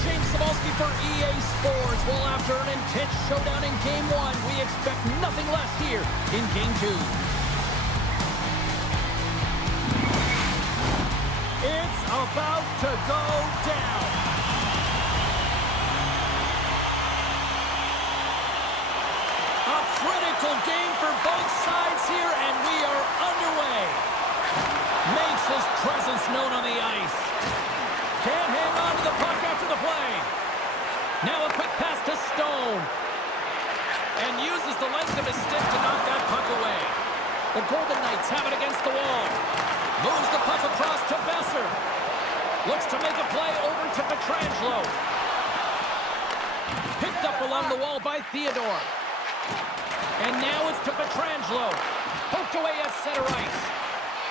James Cebulski for EA Sports. Well, after an intense showdown in Game 1, we expect nothing less here in Game 2. It's about to go down. A critical game for both sides here, and we are underway. Makes his presence known on the ice. Can't hang on to the puck after the play. Now a quick pass to Stone. And uses the length of his stick to knock that puck away. The Golden Knights have it against the wall. Moves the puck across to Besser. Looks to make a play over to Pietrangelo. Picked up along the wall by Theodore. And now it's to Pietrangelo. Poked away at center ice.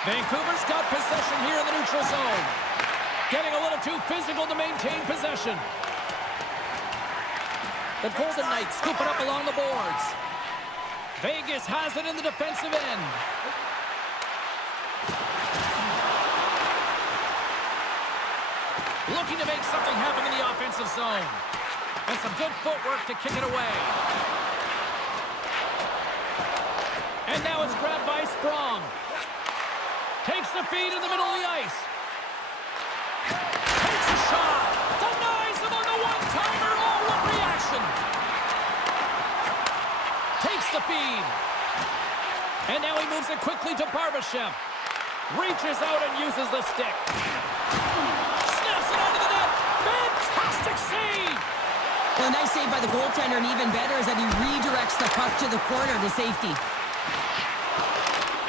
Vancouver's got possession here in the neutral zone. Getting a little too physical to maintain possession. The Golden Knights scoop it up along the boards. Vegas has it in the defensive end. Looking to make something happen in the offensive zone. And some good footwork to kick it away. And now it's grabbed by Sprong. Takes the feed in the middle of the ice. Takes a shot. Denies him on the one-timer. Oh, what reaction. Takes the feed. And now he moves it quickly to Barbashev. Reaches out and uses the stick. Snaps it onto the net. Fantastic save. Well, a nice save by the goaltender, and even better is that he redirects the puck to the corner to safety.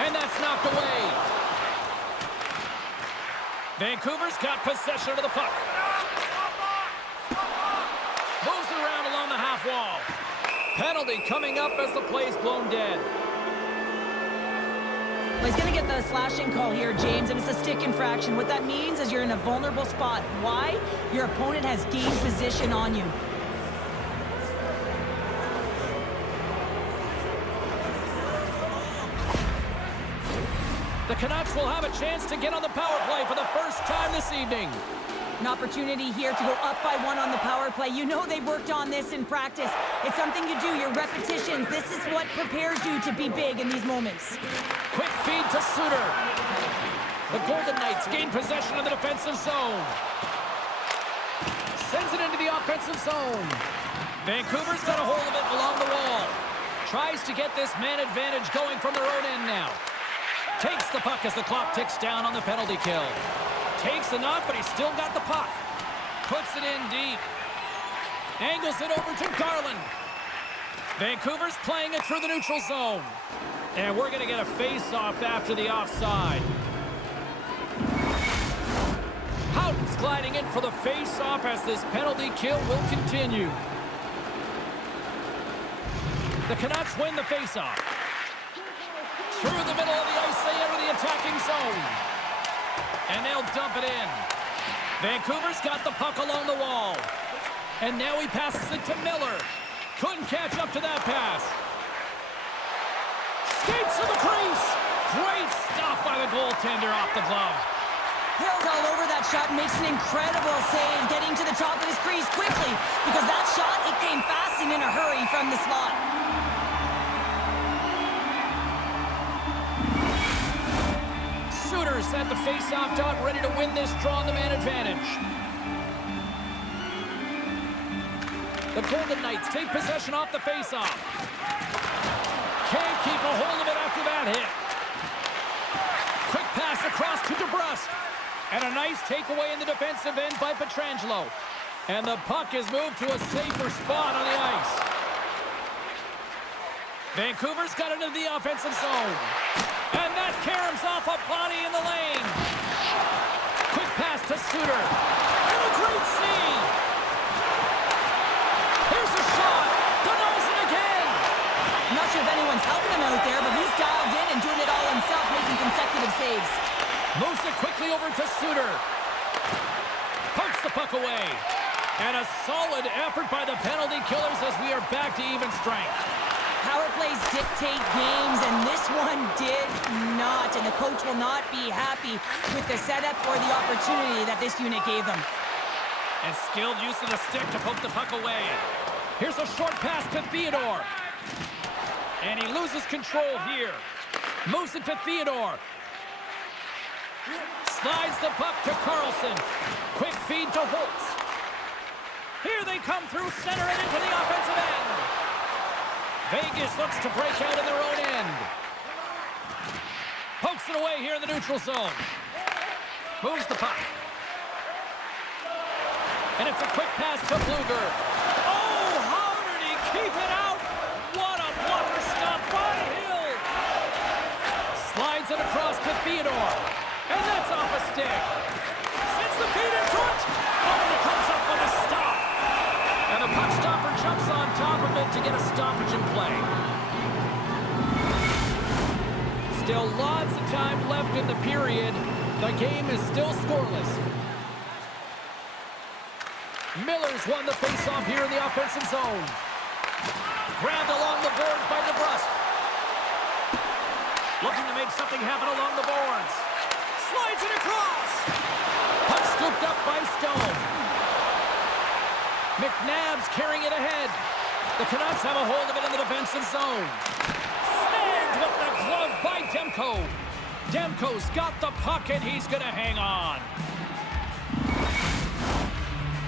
And that's knocked away. Vancouver's got possession of the puck. Moves it around along the half wall. Penalty coming up as the play's blown dead. Well, he's going to get the slashing call here, James, and it's a stick infraction. What that means is you're in a vulnerable spot. Why? Your opponent has gained position on you. The Canucks will have a chance to get on the power play for the first time this evening. An opportunity here to go up by 1 on the power play. You know they've worked on this in practice. It's something you do, your repetitions. This is what prepares you to be big in these moments. Quick feed to Suter. The Golden Knights gain possession of the defensive zone. Sends it into the offensive zone. Vancouver's got a hold of it along the wall. Tries to get this man advantage going from their own end now. Takes the puck as the clock ticks down on the penalty kill. Takes the knock, but he's still got the puck. Puts it in deep. Angles it over to Garland. Vancouver's playing it through the neutral zone. And we're going to get a face-off after the offside. Houghton's gliding in for the face-off as this penalty kill will continue. The Canucks win the face-off. Through the middle of the ice, they enter the attacking zone. And they'll dump it in. Vancouver's got the puck along the wall. And now he passes it to Miller. Couldn't catch up to that pass. Skates to the crease. Great stop by the goaltender off the glove. Hill's all over that shot and makes an incredible save, getting to the top of his crease quickly, because that shot, it came fast and in a hurry from the slot. Suter's at the face-off dot, ready to win this draw on the man advantage. The Golden Knights take possession off the face-off. Can't keep a hold of it after that hit. Quick pass across to DeBrusque. And a nice takeaway in the defensive end by Pietrangelo. And the puck is moved to a safer spot on the ice. Vancouver's got it into the offensive zone. And that caroms off a body in the lane. Quick pass to Suter. And a great save. Here's a shot. Denies it again. I'm not sure if anyone's helping him out there, but he's dialed in and doing it all himself, making consecutive saves. Moves it quickly over to Suter. Pokes the puck away. And a solid effort by the penalty killers as we are back to even strength. Power plays dictate games, and this one did not. And the coach will not be happy with the setup or the opportunity that this unit gave them. And skilled use of the stick to poke the puck away. Here's a short pass to Theodore. And he loses control here. Moves it to Theodore. Slides the puck to Carlson. Quick feed to Holtz. Here they come through center and into the offensive end. Vegas looks to break out in their own end. Pokes it away here in the neutral zone. Moves the puck. And it's a quick pass to Bluger. Oh, how did he keep it out? What a blocker stop by Hill. Slides it across to Theodore. And that's off a stick. Sends the feed in front. Oh, he comes up with a stop. And the puck stopper jumps on top of it to get a stoppage in play. Still lots of time left in the period. The game is still scoreless. Miller's won the faceoff here in the offensive zone. Grabbed along the boards by DeBrusque. Looking to make something happen along the boards. Slides it across. Puck scooped up by Stone. McNabb's carrying it ahead. The Canucks have a hold of it in the defensive zone. Snagged with the glove by Demko. Demko's got the puck and he's going to hang on.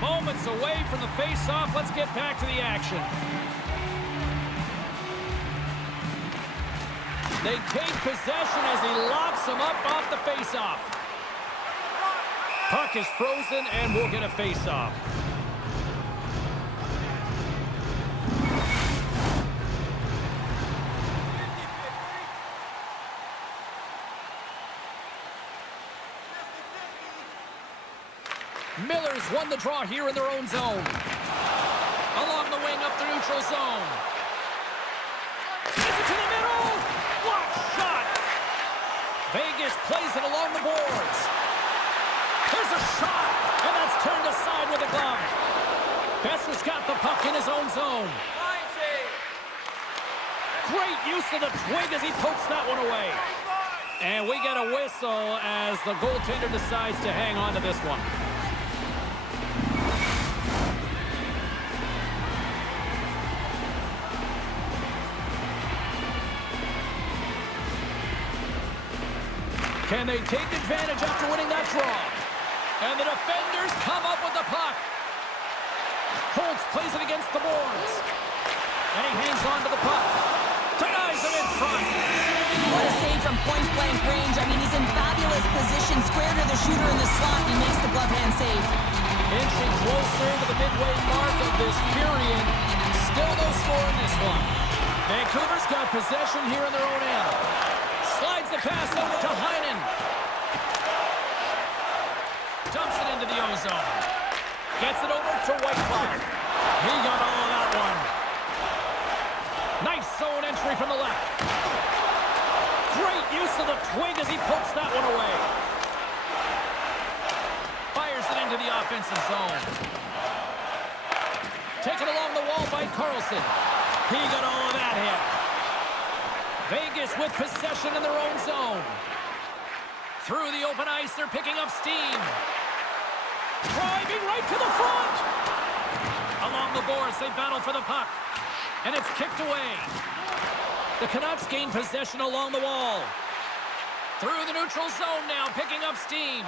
Moments away from the face-off. Let's get back to the action. They take possession as he locks him up off the face-off. Puck is frozen and we'll get a face-off. Miller's won the draw here in their own zone. Along the wing up the neutral zone. Sends it to the middle. Block shot. Vegas plays it along the boards. Here's a shot. And that's turned aside with a glove. Besser's got the puck in his own zone. Great use of the twig as he pokes that one away. And we get a whistle as the goaltender decides to hang on to this one. Can they take advantage after winning that draw? And the defenders come up with the puck. Holtz plays it against the boards. And he hangs on to the puck. Denies him in front. What a save from point-blank range. I mean, he's in fabulous position. Square to the shooter in the slot. He makes the glove hand save. Inching closer to the midway mark of this period. Still no score in this one. Vancouver's got possession here in their own end. Slides the pass over to Heinen. Dumps it into the ozone. Gets it over to Whitecloud. He got all of that one. Nice zone entry from the left. Great use of the twig as he pokes that one away. Fires it into the offensive zone. Taken along the wall by Carlson. He got all of that hit. Vegas with possession in their own zone. Through the open ice, they're picking up steam. Driving right to the front. Along the boards, they battle for the puck. And it's kicked away. The Canucks gain possession along the wall. Through the neutral zone now, picking up steam.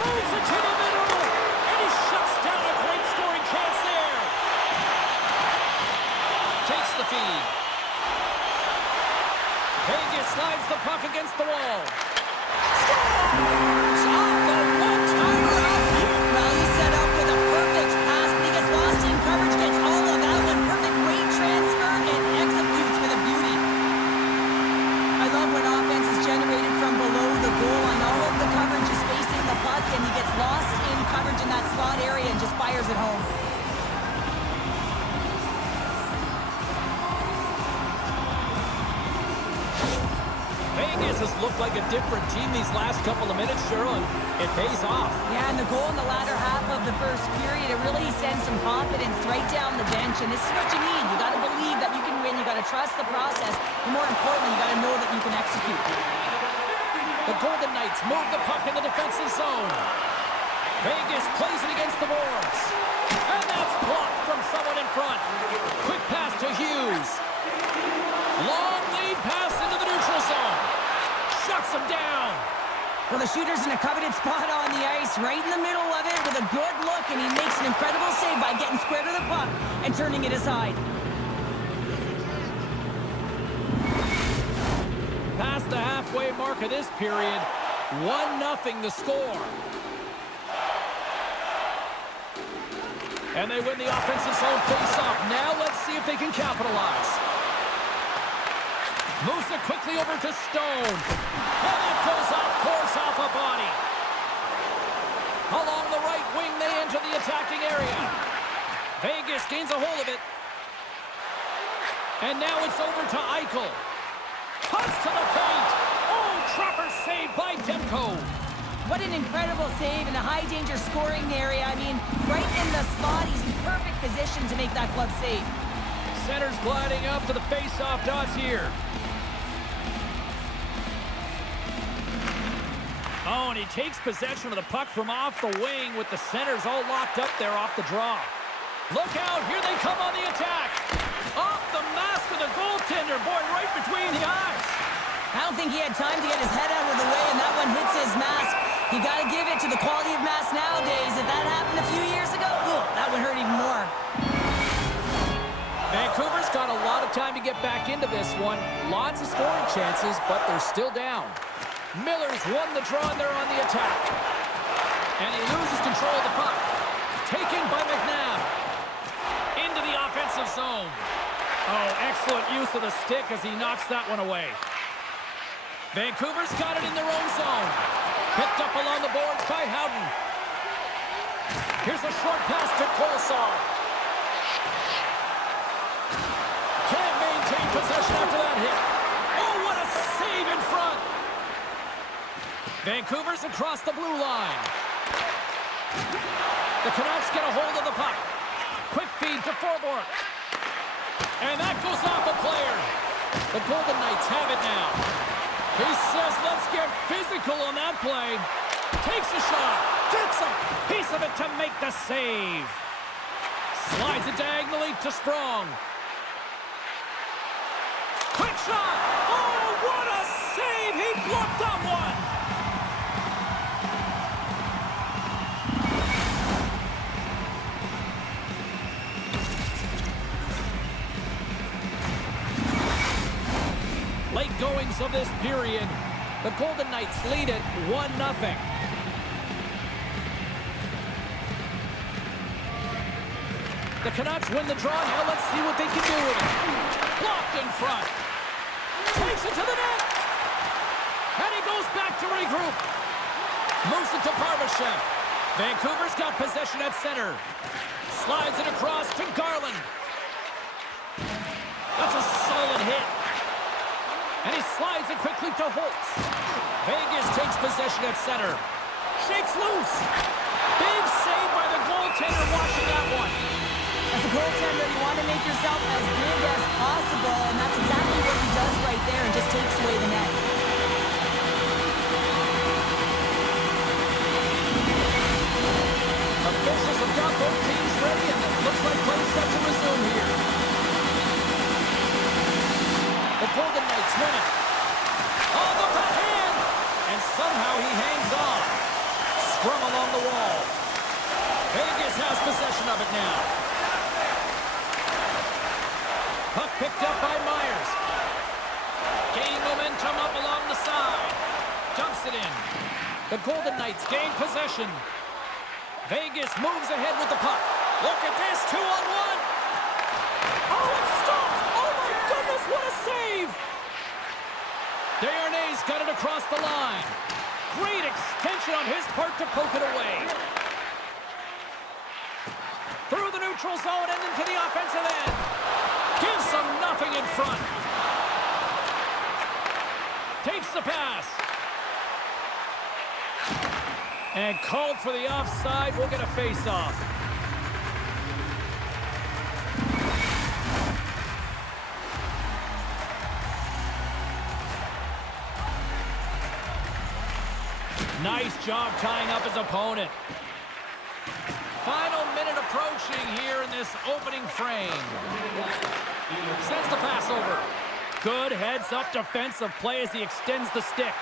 Moves it to the middle. And he shuts down a great scoring chance there. Takes the feed. Vegas slides the puck against the wall. Scores! Off the one-timer out here. Well, he set up with a perfect pass, but he gets lost in coverage, gets all of that one. Perfect weight transfer and executes with a beauty. I love when offense is generated from below the goal and all of the coverage is facing the puck and he gets lost in coverage in that slot area and just fires it home. Vegas has looked like a different team these last couple of minutes, Cheryl, and it pays off. Yeah, and the goal in the latter half of the first period, it really sends some confidence right down the bench, and this is what you need. You got to believe that you can win, you got to trust the process, and more importantly, you got to know that you can execute. The Golden Knights move the puck in the defensive zone. Vegas plays it against the boards. And that's blocked from someone in front. Quick pass to Hughes. Long lead pass into the neutral zone. Shuts him down. Well, the shooter's in a coveted spot on the ice, right in the middle of it with a good look, and he makes an incredible save by getting square to the puck and turning it aside. Past the halfway mark of this period, 1-0 the score. And they win the offensive zone face-off. Now let's see if they can capitalize. Moves it quickly over to Stone. And it goes off course off a body. Along the right wing, they enter the attacking area. Vegas gains a hold of it. And now it's over to Eichel. Cuts to the paint. Oh, trapper save by Demko. What an incredible save in a high-danger scoring area. I mean, right in the spot. He's in perfect position to make that glove save. Center's gliding up to the face-off dots here. Oh, and he takes possession of the puck from off the wing with the centers all locked up there off the draw. Look out, here they come on the attack. Off the mask of the goaltender, boy, right between the eyes. I don't think he had time to get his head out of the way, and that one hits his mask. You got to give it to the quality of mask nowadays. If that happened a few years ago, that would hurt even more. Vancouver's got a lot of time to get back into this one. Lots of scoring chances, but they're still down. Miller's won the draw, and they're on the attack. And he loses control of the puck. Taken by McNabb. Into the offensive zone. Oh, excellent use of the stick as he knocks that one away. Vancouver's got it in their own zone. Picked up along the boards by Howden. Here's a short pass to Kolesar. Can't maintain possession after that hit. Oh, what a save in front. Vancouver's across the blue line. The Canucks get a hold of the puck. Quick feed to Forborg. And that goes off a player. The Golden Knights have it now. He says, let's get physical on that play. Takes a shot. Gets a piece of it to make the save. Slides it diagonally to Sprong. Quick shot. Oh, what a save. He blocked that one. Late goings of this period. The Golden Knights lead it 1-0. The Canucks win the draw. Now let's see what they can do with it. Blocked in front. Takes it to the net. And he goes back to regroup. Moves it to Barbashev. Vancouver's got possession at center. Slides it across to Garland. That's a solid hit. And he slides it quickly to Holtz. Vegas takes possession at center. Shakes loose. Big save by the goaltender watching that one. As a goaltender, you want to make yourself as big as possible, and that's exactly what he does right there and just takes away the net. Officials have got both teams ready, and it looks like play set to resume here. The Golden Knights win it. On the backhand! And somehow he hangs on. Scrum along the wall. Vegas has possession of it now. Puck picked up by Myers. Gain momentum up along the side. Dumps it in. The Golden Knights gain possession. Vegas moves ahead with the puck. Look at this, 2-on-1. Oh, it's stopped! Oh my goodness, what a save! Desharnais got it across the line. Great extension on his part to poke it away. Through the neutral zone and into the offensive end. Gives them nothing in front. Takes the pass. And called for the offside. We'll get a face-off. Nice job tying up his opponent. frame. Sends the pass over. Good heads-up defensive play as he extends the stick.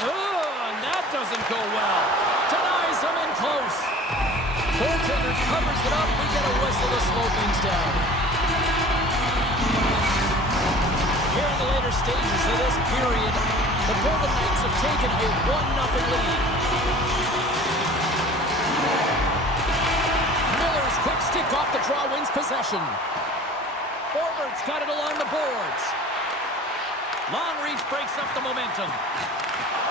Oh, and that doesn't go well. Denies him in close. Goaltender covers it up. We get a whistle to slow things down. Here in the later stages of this period, the Golden Knights have taken a 1-0 lead. Miller's quick stick off the draw wins possession. Forward's got it along the boards. Long reach breaks up the momentum.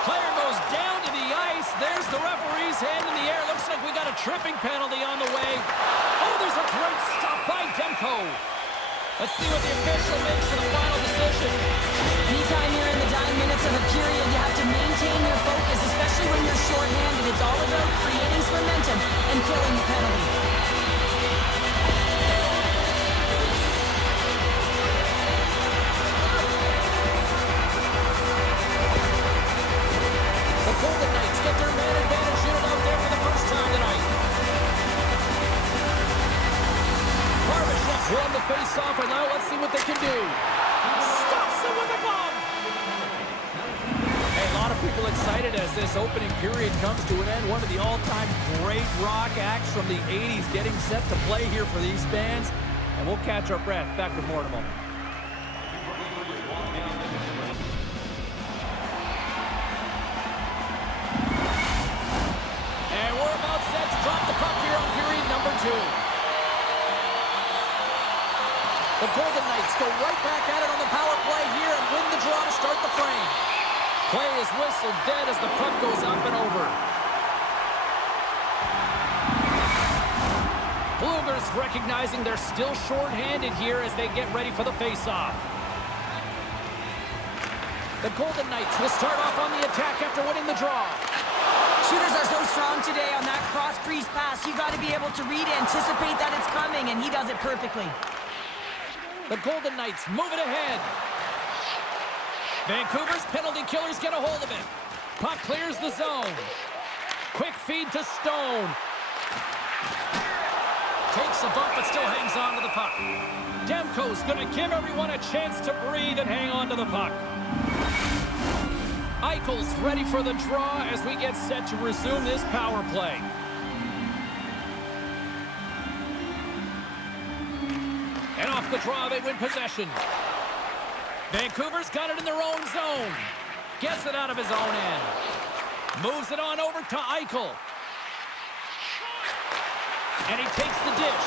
Player goes down to the ice. There's the referee's hand in the air. Looks like we got a tripping penalty on the way. Oh, there's a great stop by Demko. Let's see what the official makes for the final decision. Anytime you're in the dying minutes of a period, you have to maintain your focus, especially when you're shorthanded. It's all about creating some momentum and killing the penalty. The Golden Knights get their man advantage unit out there for the first time tonight. Barbashev's won the face-off, and now let's see what they can do. Stops it with a glove. Hey, a lot of people excited as this opening period comes to an end. One of the all-time great rock acts from the 80s getting set to play here for these fans. And we'll catch our breath. Back with more in a moment. And we're about set to drop the puck here on period number 2. The Golden Knights go right back at it on the power play here and win the draw to start the frame. Play is whistled dead as the puck goes up and over. Bluegers recognizing they're still short-handed here as they get ready for the face-off. The Golden Knights will start off on the attack after winning the draw. Shooters are so strong today on that cross-crease pass. You got to be able to read, anticipate that it's coming, and he does it perfectly. The Golden Knights move it ahead. Vancouver's penalty killers get a hold of it. Puck clears the zone. Quick feed to Stone. Takes a bump but still hangs on to the puck. Demko's going to give everyone a chance to breathe and hang on to the puck. Eichel's ready for the draw as we get set to resume this power play. And off the draw, they win possession. Vancouver's got it in their own zone. Gets it out of his own end. Moves it on over to Eichel. And he takes the dish.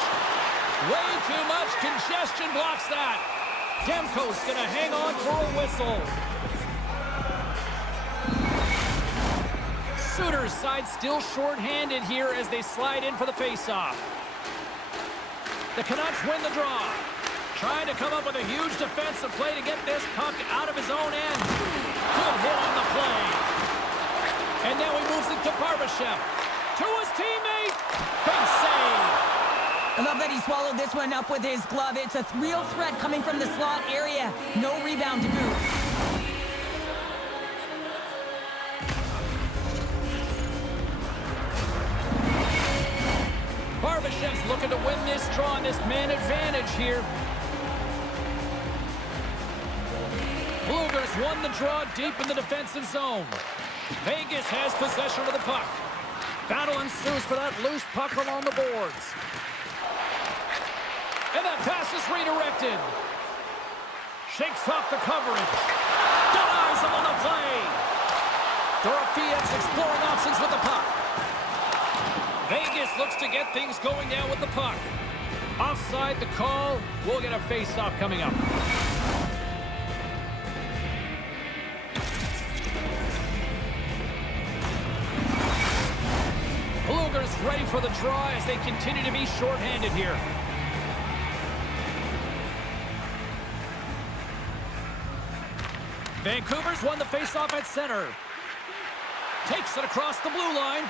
Way too much congestion blocks that. Demko's going to hang on for a whistle. Suter's side still short-handed here as they slide in for the face-off. The Canucks win the draw. Trying to come up with a huge defensive play to get this puck out of his own end. Good hit on the play. And now he moves it to Barbashev. To his teammate. Big save. I love that he swallowed this one up with his glove. It's a real threat coming from the slot area. No rebound to boot. Barbashev's looking to win this draw on this man advantage here. Bluegers won the draw deep in the defensive zone. Vegas has possession of the puck. Battle ensues for that loose puck along the boards. And that pass is redirected. Shakes off the coverage. Denies him on the play. Dorofeyev's exploring options with the puck. Vegas looks to get things going down with the puck. Offside the call. We'll get a face-off coming up. Bluegers ready for the draw as they continue to be short-handed here. Vancouver's won the face-off at center. Takes it across the blue line.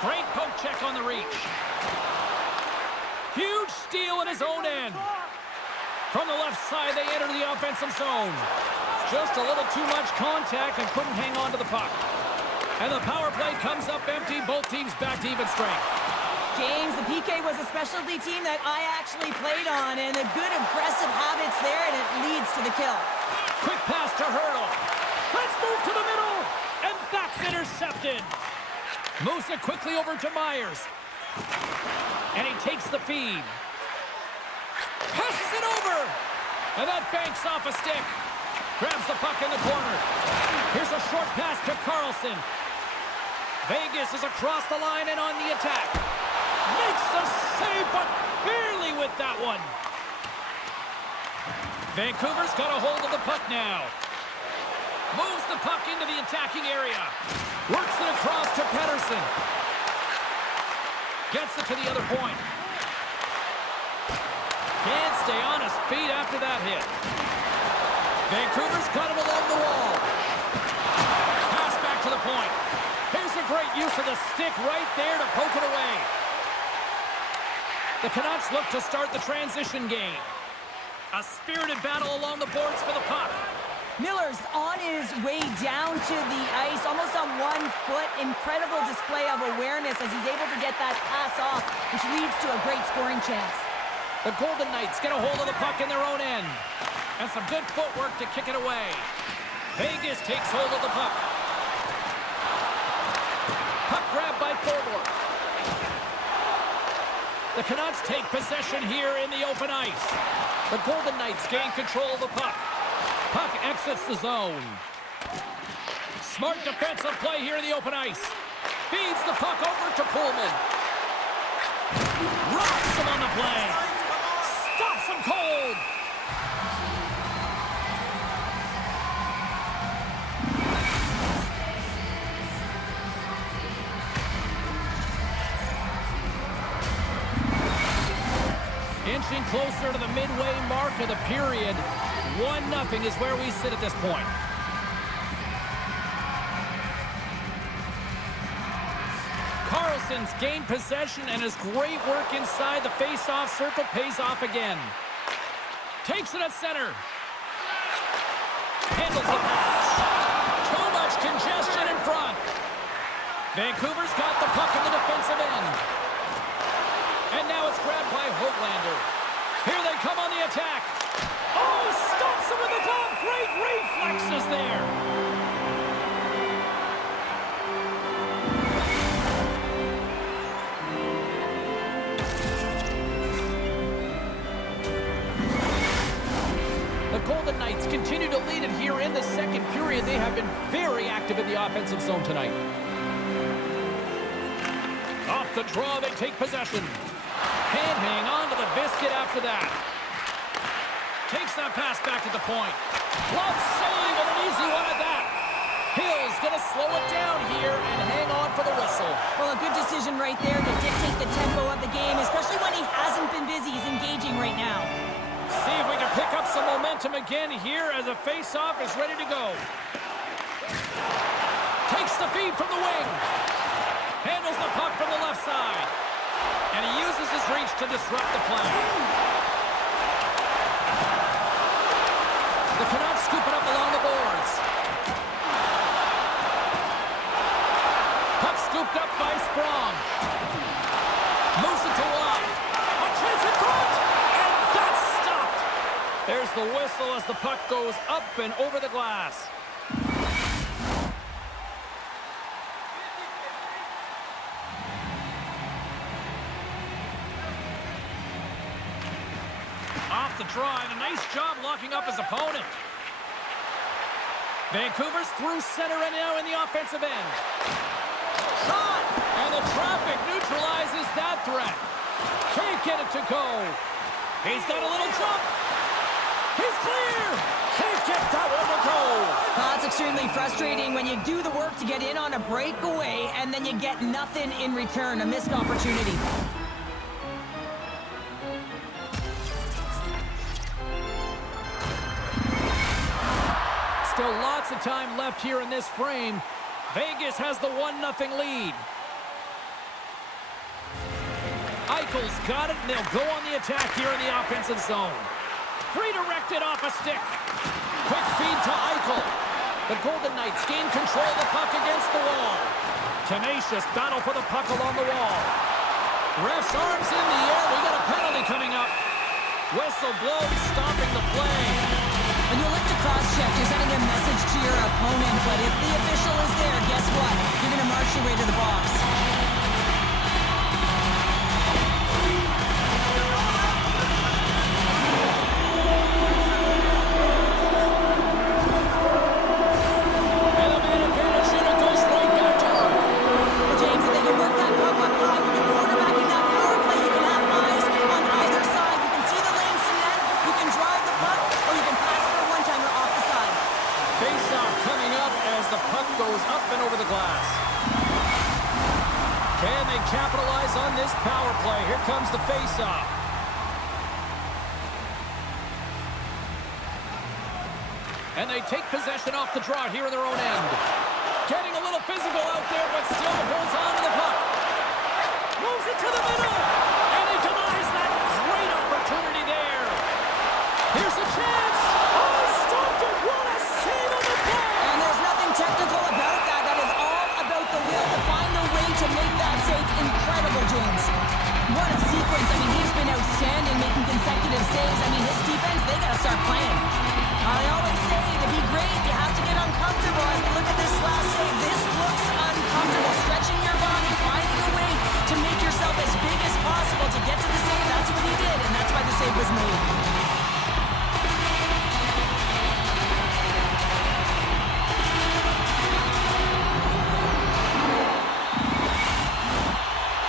Great poke check on the reach. Huge steal in his own end. From the left side, they enter the offensive zone. Just a little too much contact and couldn't hang on to the puck. And the power play comes up empty. Both teams back to even strength. James, the PK was a specialty team that I actually played on, and a good aggressive habits there, and it leads to the kill. Quick pass to Hurdle. Let's move to the middle, and that's intercepted. Moves it quickly over to Myers. And he takes the feed. Passes it over. And that banks off a stick. Grabs the puck in the corner. Here's a short pass to Carlson. Vegas is across the line and on the attack. Makes the save, but barely with that one. Vancouver's got a hold of the puck now. Moves the puck into the attacking area. Works it across to Pettersson. Gets it to the other point. Can't stay on his feet after that hit. Vancouver's got him along the wall. Pass back to the point. Here's a great use of the stick right there to poke it away. The Canucks look to start the transition game. A spirited battle along the boards for the puck. Miller's on his way down to the ice, almost on 1 foot. Incredible display of awareness as he's able to get that pass off, which leads to a great scoring chance. The Golden Knights get a hold of the puck in their own end. And some good footwork to kick it away. Vegas takes hold of the puck. Puck grabbed by Thornburg. The Canucks take possession here in the open ice. The Golden Knights gain control of the puck. Puck exits the zone. Smart defensive play here in the open ice. Feeds the puck over to Pullman. Rocks him on the play. Stops him cold. Inching closer to the midway mark of the period. 1-0 is where we sit at this point. Carlson's gained possession, and his great work inside the face-off circle pays off again. Takes it at center. Handles the pass. Too much congestion in front. Vancouver's got the puck in the defensive end. And now it's grabbed by Hoglander. Here they come on the attack. Oh, stops him with the glove. Great reflexes there. The Golden Knights continue to lead it here in the second period. They have been very active in the offensive zone tonight. Off the draw, they take possession. Can't hang on to the biscuit after that. Takes that pass back at the point. Glove save and an easy one at that. Hill's going to slow it down here and hang on for the whistle. Well, a good decision right there to dictate the tempo of the game, especially when he hasn't been busy. He's engaging right now. See if we can pick up some momentum again here as a face-off is ready to go. Takes the feed from the wing. Handles the puck from the left side. And he uses his reach to disrupt the play. The Canucks scoop it up along the boards. Puck scooped up by Sprong. Moves it to Watt. A chance in front! And that's stopped! There's the whistle as the puck goes up and over the glass. Off the draw, and a nice job locking up his opponent. Vancouver's through center and now in the offensive end. Shot! And the traffic neutralizes that threat. Can't get it to go. He's got a little jump. He's clear! Can't get that one to go. That's extremely frustrating when you do the work to get in on a breakaway and then you get nothing in return, a missed opportunity. Still lots of time left here in this frame. Vegas has the 1-0 lead. Eichel's got it, and they'll go on the attack here in the offensive zone. Redirected off a stick. Quick feed to Eichel. The Golden Knights gain control of the puck against the wall. Tenacious battle for the puck along the wall. Ref's arms in the air. We got a penalty coming up. Whistle blows, stopping the play. When you elect to cross-check, you're sending a message to your opponent, but if the official is there, guess what? You're going to march your way to the box. And the man advantage unit goes right back to work. Well, James, if they can work that puck up high when you're quarterbacking that power play, you can have eyes on either side. You can see the lanes to net, you can drive the puck, or you can pass for a one-timer off the side. Face-off coming up as the puck goes up and over the glass. Can they capitalize on this power play? Here comes the face-off. And they take possession off the draw here in their own end. Getting a little physical out there, but still holds on to the puck. Moves it to the middle. And he denies that great opportunity there. Here's a chance. Oh, stopped it. What a save on the play. And there's nothing technical about that. That is all about the will to find a way to make that save. Incredible, James. What a sequence. I mean, he's been outstanding making consecutive saves. I mean, his defense, they got to start playing. I always say, to be great, you have to get uncomfortable. And look at this last save. This looks uncomfortable. Stretching your body, finding a way to make yourself as big as possible to get to the save. That's what he did, and that's why the save was made.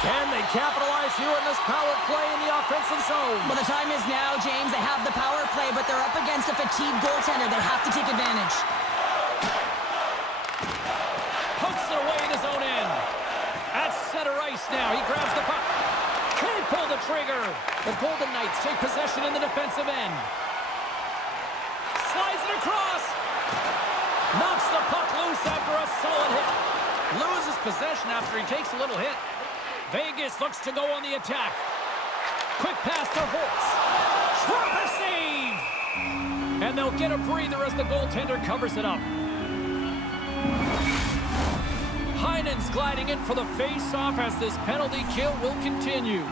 Can they capitalize here on this power play in the offensive zone? Well, the time is now, James. They have the power play, but they're up against a fatigued goaltender. They have to take advantage. Pokes it away in his own end. At center ice now. He grabs the puck. Can't pull the trigger. The Golden Knights take possession in the defensive end. Slides it across. Knocks the puck loose after a solid hit. Loses possession after he takes a little hit. Vegas looks to go on the attack. Quick pass to Holtz. Trapper save! And they'll get a breather as the goaltender covers it up. Heinen's gliding in for the face-off as this penalty kill will continue.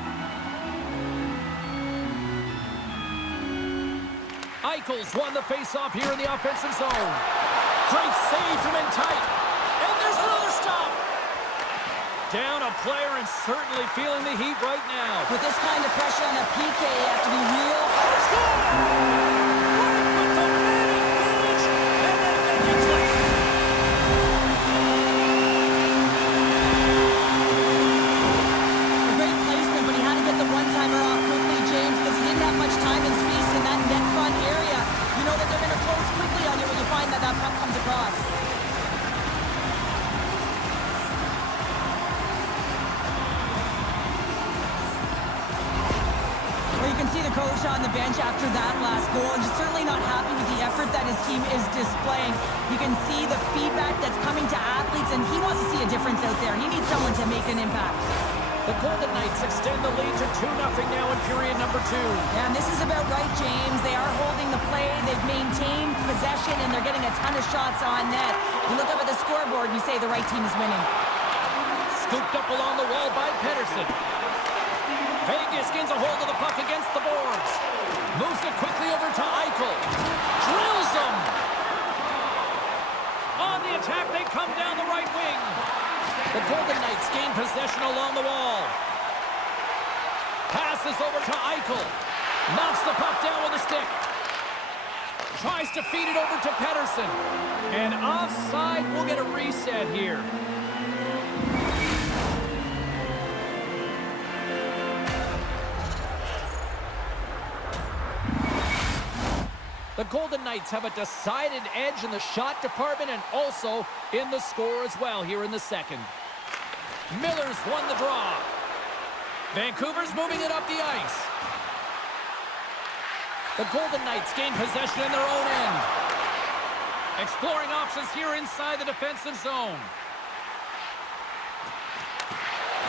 Eichel's won the face-off here in the offensive zone. Great save from in tight. And there's another stop. Down a player and certainly feeling the heat right now. With this kind of pressure on a PK, you have to be real. With the man advantage, and then make it click. A great placement, but he had to get the one-timer off quickly, James, because he didn't have much time and space in that net front area. You know that they're going to close quickly on you when you find that that puck comes across. See the coach on the bench after that last goal, and just certainly not happy with the effort that his team is displaying. You can see the feedback that's coming to athletes, and he wants to see a difference out there. He needs someone to make an impact. The Golden Knights extend the lead to 2-0 now in period number 2. Yeah, and this is about right, James. They are holding the play. They've maintained possession, and they're getting a ton of shots on net. You look up at the scoreboard, and you say the right team is winning. Scooped up along the wall by Pedersen. Vegas gains a hold of the puck against the boards. Moves it quickly over to Eichel. Drills him. On the attack, they come down the right wing. The Golden Knights gain possession along the wall. Passes over to Eichel. Knocks the puck down with a stick. Tries to feed it over to Pedersen. And offside, we'll get a reset here. The Golden Knights have a decided edge in the shot department and also in the score as well here in the second. Miller's won the draw. Vancouver's moving it up the ice. The Golden Knights gain possession in their own end. Exploring options here inside the defensive zone.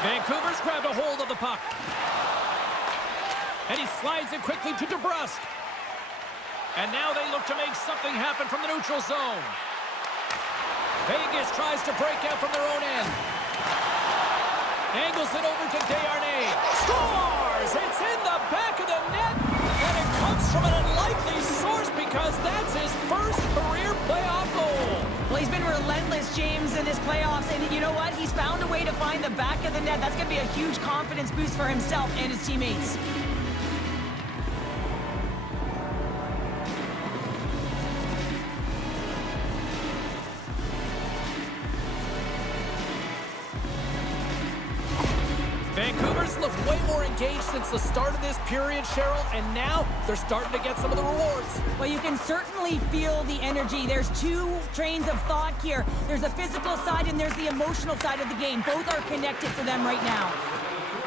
Vancouver's grabbed a hold of the puck. And he slides it quickly to DeBrusque. And now they look to make something happen from the neutral zone. Vegas tries to break out from their own end. Angles it over to Desharnais. from an unlikely source because that's his first career playoff goal. Well, he's been relentless, James, in his playoffs, and you know what? He's found a way to find the back of the net. That's going to be a huge confidence boost for himself and his teammates. Vancouver's looked way more engaged since the start of this period, Cheryl, and now they're starting to get some of the rewards. Well, you can certainly feel the energy. There's two trains of thought here. There's the physical side and there's the emotional side of the game. Both are connected for them right now.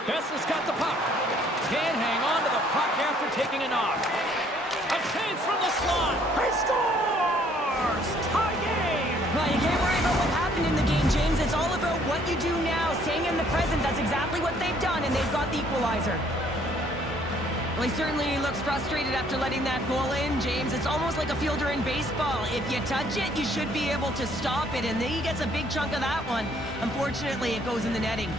Besser's got the puck. Can't hang on to the puck after taking a knock. A chance from the slot. He scores! Tie game! Well, you can't worry about what happened in the game, James. It's all about what you do now, staying in the present. That's exactly what they've done, and they've got the equalizer. Well, he certainly looks frustrated after letting that goal in, James. It's almost like a fielder in baseball. If you touch it, you should be able to stop it, and he gets a big chunk of that one. Unfortunately, it goes in the netting.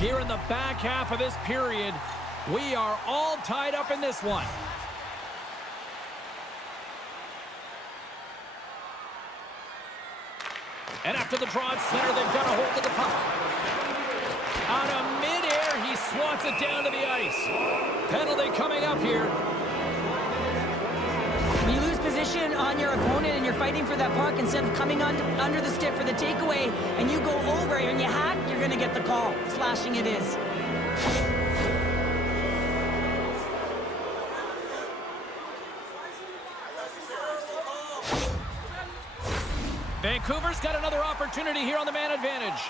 Here in the back half of this period, we are all tied up in this one. And after the draw at center, they've got a hold of the puck. Out of midair, he swats it down to the ice. Penalty coming up here. When you lose position on your opponent and you're fighting for that puck, instead of coming under the stick for the takeaway, and you go over and you hack, you're going to get the call. Slashing it is. Vancouver's got another opportunity here on the man advantage.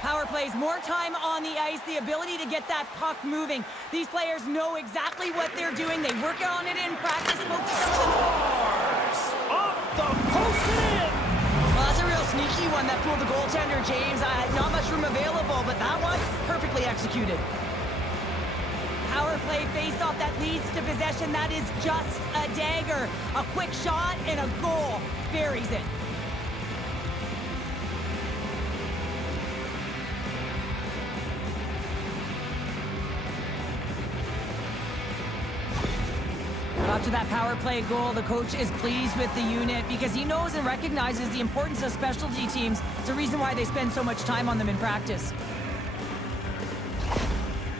Power plays, more time on the ice, the ability to get that puck moving. These players know exactly what they're doing. They work on it in practice. Spoke to some of them. Off the post and in. Well, that's a real sneaky one that fooled the goaltender, James. Not much room available, but that one, perfectly executed. Power play face-off that leads to possession. That is just a dagger. A quick shot and a goal. Buries it. After that power play goal, the coach is pleased with the unit because he knows and recognizes the importance of specialty teams. It's a reason why they spend so much time on them in practice.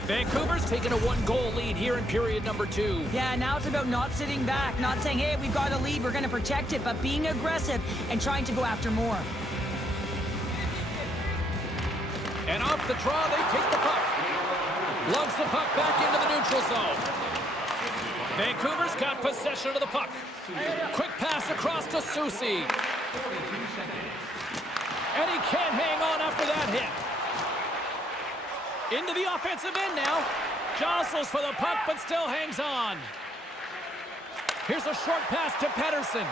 Vancouver's taken a one-goal lead here in period number 2. Yeah, now it's about not sitting back, not saying, hey, we've got a lead, we're going to protect it, but being aggressive and trying to go after more. And off the draw, they take the puck. Lugs the puck back into the neutral zone. Vancouver's got possession of the puck. Quick pass across to Susie. And he can't hang on after that hit. Into the offensive end now. Jostles for the puck, but still hangs on. Here's a short pass to Pettersson.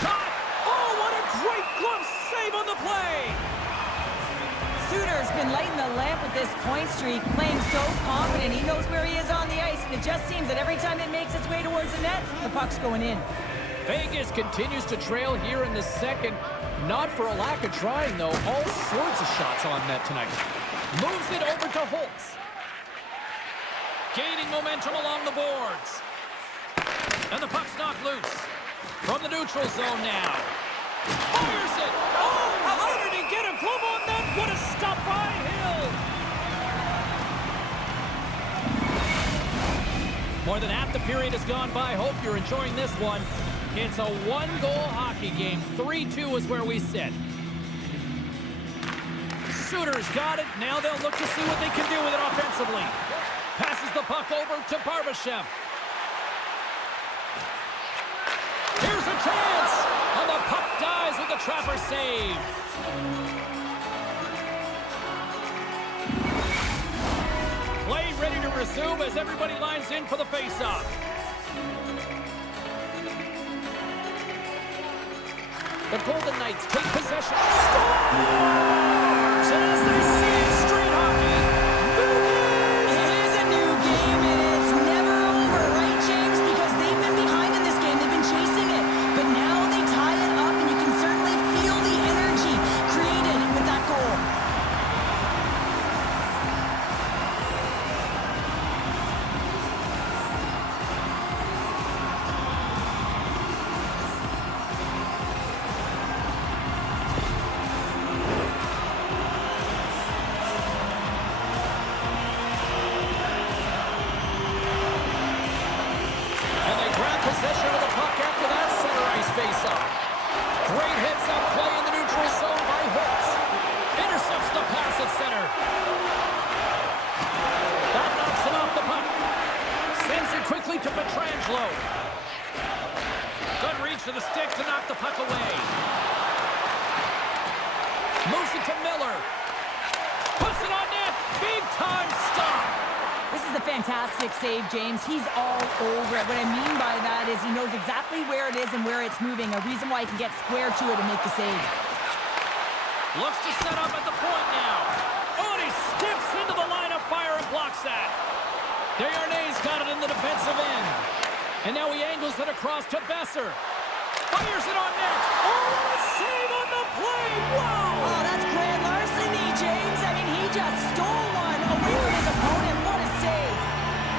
Shot! Oh, what a great glove save on the play! Suter's been lighting the lamp with this point streak, playing so confident. He knows where he is on the ice, and it just seems that every time it makes its way towards the net, the puck's going in. Vegas continues to trail here in the second. Not for a lack of trying, though. All sorts of shots on net tonight. Moves it over to Holtz. Gaining momentum along the boards. And the puck's knocked loose. From the neutral zone now. Fires it! Oh, how did he get a glove on that? What a stop by Hill! More than half the period has gone by. Hope you're enjoying this one. It's a one-goal hockey game. 3-2 is where we sit. Suter's got it. Now they'll look to see what they can do with it offensively. Passes the puck over to Barbashev. Here's a chance! And the puck dies with the Trapper save. Play ready to resume as everybody lines in for the face-off. The Golden Knights take possession. Scores! And as they say in street hockey, new game! It is a new game, and it's never over, right, James? Because they've been behind in this game. They've been chasing it. But now they tie it up, and you can certainly feel the energy created with that goal. Possession of the puck after that center ice face-up. Great hits-up play in the neutral zone by Hooks. Intercepts the pass at center. That knocks him off the puck. Sends it quickly to Pietrangelo. Good reach to the stick to knock the puck away. Moves it to Miller. Puts it on net. Big-time stop. This is a fantastic save, James. He's all over it. What I mean by that is he knows exactly where it is and where it's moving, a reason why he can get square to it and make the save. Looks to set up at the point now. Oh, and he skips into the line of fire and blocks that. Desharnais got it in the defensive end. And now he angles it across to Besser. Fires it on net. Oh, a save on the play. Wow! Oh, that's grand larceny, James. I mean, he just stole one away from his opponent. What a save.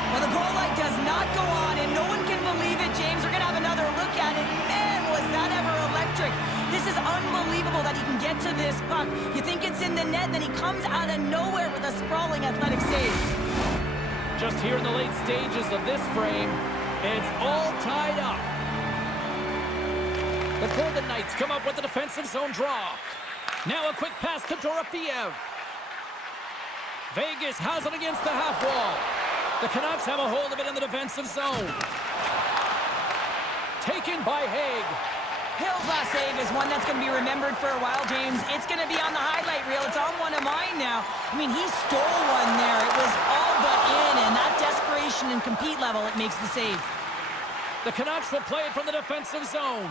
Well, the goal light does not go on, and no one can believe it, James. We're going to have another look at it. Man, was that ever electric. This is unbelievable that he can get to this puck. You think it's in the net, then he comes out of nowhere with a sprawling athletic save. Just here in the late stages of this frame, it's all tied up. The Golden Knights come up with the defensive zone draw. Now a quick pass to Dorofeev. Vegas has it against the half wall. The Canucks have a hold of it in the defensive zone. Taken by Haig. Hill's last save is one that's going to be remembered for a while, James. It's going to be on the highlight reel. It's on one of mine now. I mean, he stole one there. It was all but in, and that desperation and compete level, it makes the save. The Canucks will play it from the defensive zone.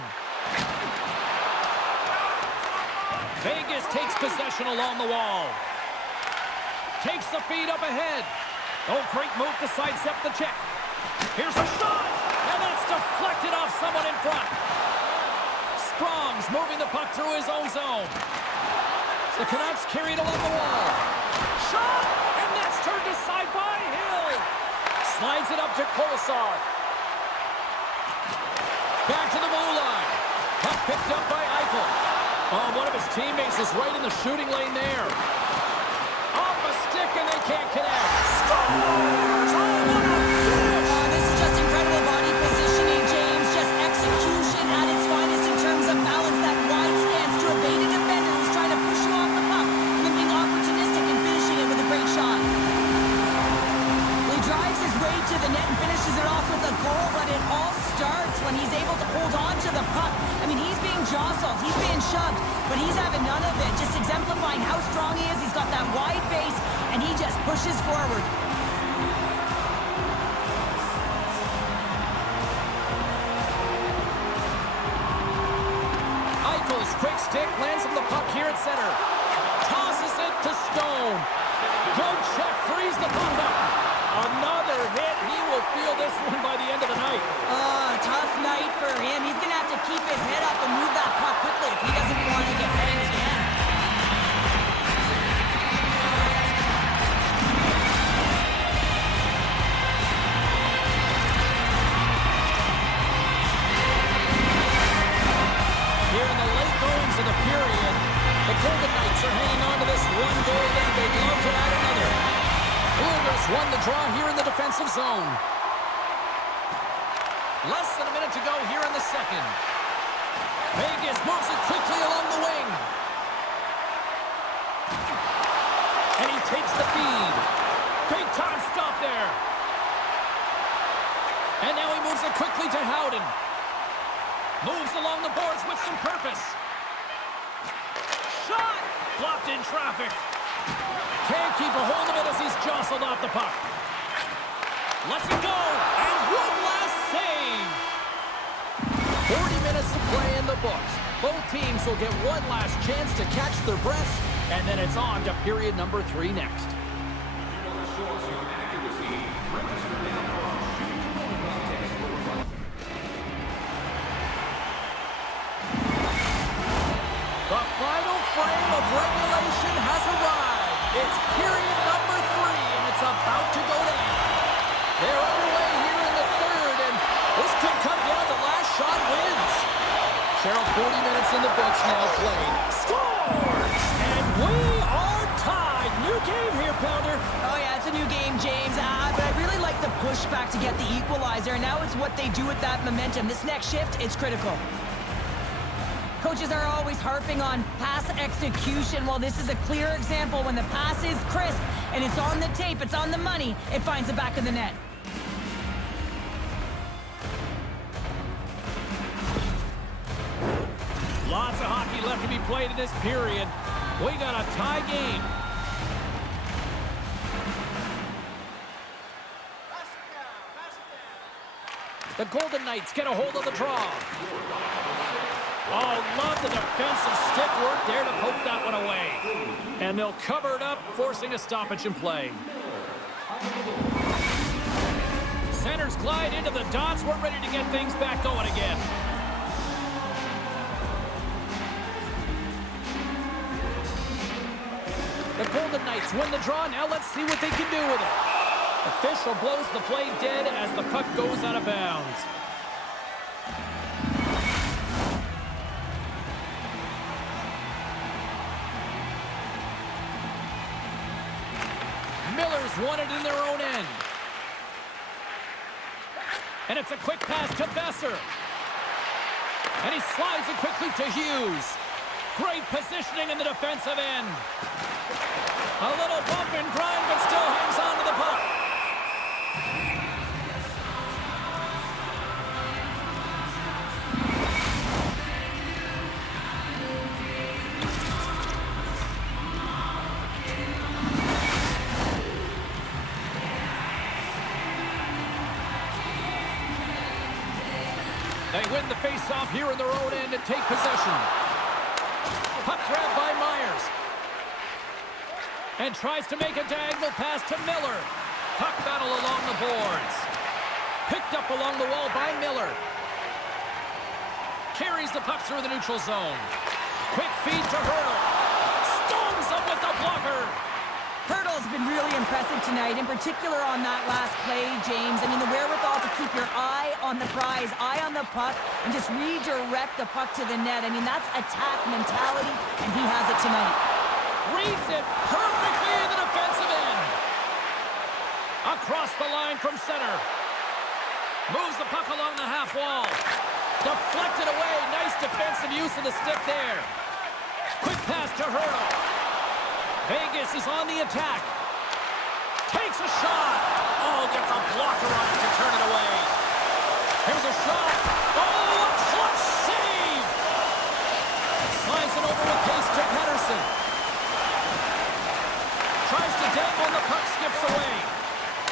Vegas takes possession along the wall. Takes the feed up ahead. Oh, great move to sidestep the check. Here's a shot, and that's deflected off someone in front. Sprong's moving the puck through his own zone. The Canucks carry it along the wall. Shot, and that's turned aside by Hill. Slides it up to Kolesar. Back to the blue line. Puck picked up by Eichel. Oh, one of his teammates is right in the shooting lane there. Off a stick, and they can't connect. Scores! Oh, what a finish! This is just incredible body positioning, James. Just execution at its finest in terms of balance. That wide stance to evade a defender who's trying to push you off the puck, and then being opportunistic and finishing it with a great shot. Well, he drives his way to the net and finishes it off with a goal, but it all starts when he's able to hold on to the puck. I mean, he's being jostled, he's being shoved, but he's having none of it. Just exemplifying how strong he is. He's got that wide base, and he just pushes forward. Eichel's quick stick lands on the puck here at center. Tosses it to Stone. Good check, frees the puck up. Another hit. He will feel this one by the end of the night. Tough night for him. He's going to have to keep his head up and move that puck quickly if he doesn't want to get banged again. Here in the late goings of the period, the Golden Knights are hanging on to this one goal lead. They'd love to add another. Bluegrass won the draw here in the defensive zone. Less than a minute to go here in the second. Vegas moves it quickly along the wing. And he takes the feed. Big time stop there. And now he moves it quickly to Howden. Moves along the boards with some purpose. Shot! Blocked in traffic. Can't keep a hold of it as he's jostled off the puck. Lets it go. And one last save. 40 minutes to play in the books. Both teams will get one last chance to catch their breaths, and then it's on to period number 3 next. The final frame of regulation has arrived. It's period number 3, and it's about to go down. They're underway here in the third, and this could come down to last shot wins. Cheryl, 40 minutes in the books now played. Scores! And we are tied. New game here, Pounder. Oh, yeah, it's a new game, James. But I really like the pushback to get the equalizer. And now it's what they do with that momentum. This next shift, it's critical. Coaches are always harping on pass execution. Well, this is a clear example. When the pass is crisp and it's on the tape, it's on the money, it finds the back of the net. Lots of hockey left to be played in this period. We got a tie game. The Golden Knights get a hold of the draw. Oh, love the defensive stick work there to poke that one away. And they'll cover it up, forcing a stoppage in play. Centers glide into the dots. We're ready to get things back going again. The Golden Knights win the draw. Now let's see what they can do with it. Official blows the play dead as the puck goes out of bounds. Miller's won it in their own end. And it's a quick pass to Besser. And he slides it quickly to Hughes. Great positioning in the defensive end. A little bump and grind, but still hangs on to the puck. They win the face-off here in their own end and take possession. Puck grab by Myers. And tries to make a diagonal pass to Miller. Puck battle along the boards. Picked up along the wall by Miller. Carries the puck through the neutral zone. Quick feed to Hurdle. Stones up with the blocker. Hurdle's been really impressive tonight, in particular on that last play, James. I mean, the wherewithal to keep your eye on the prize, eye on the puck, and just redirect the puck to the net. I mean, that's attack mentality, and he has it tonight. Reads it perfectly in the defensive end. Across the line from center. Moves the puck along the half wall. Deflected away. Nice defensive use of the stick there. Quick pass to Hurdle. Vegas is on the attack. Takes a shot. Oh, gets a blocker on it to turn it away. Here's a shot. Oh, a clutch save. Slides it over with pace to Pettersson. Tries to dangle and the puck skips away.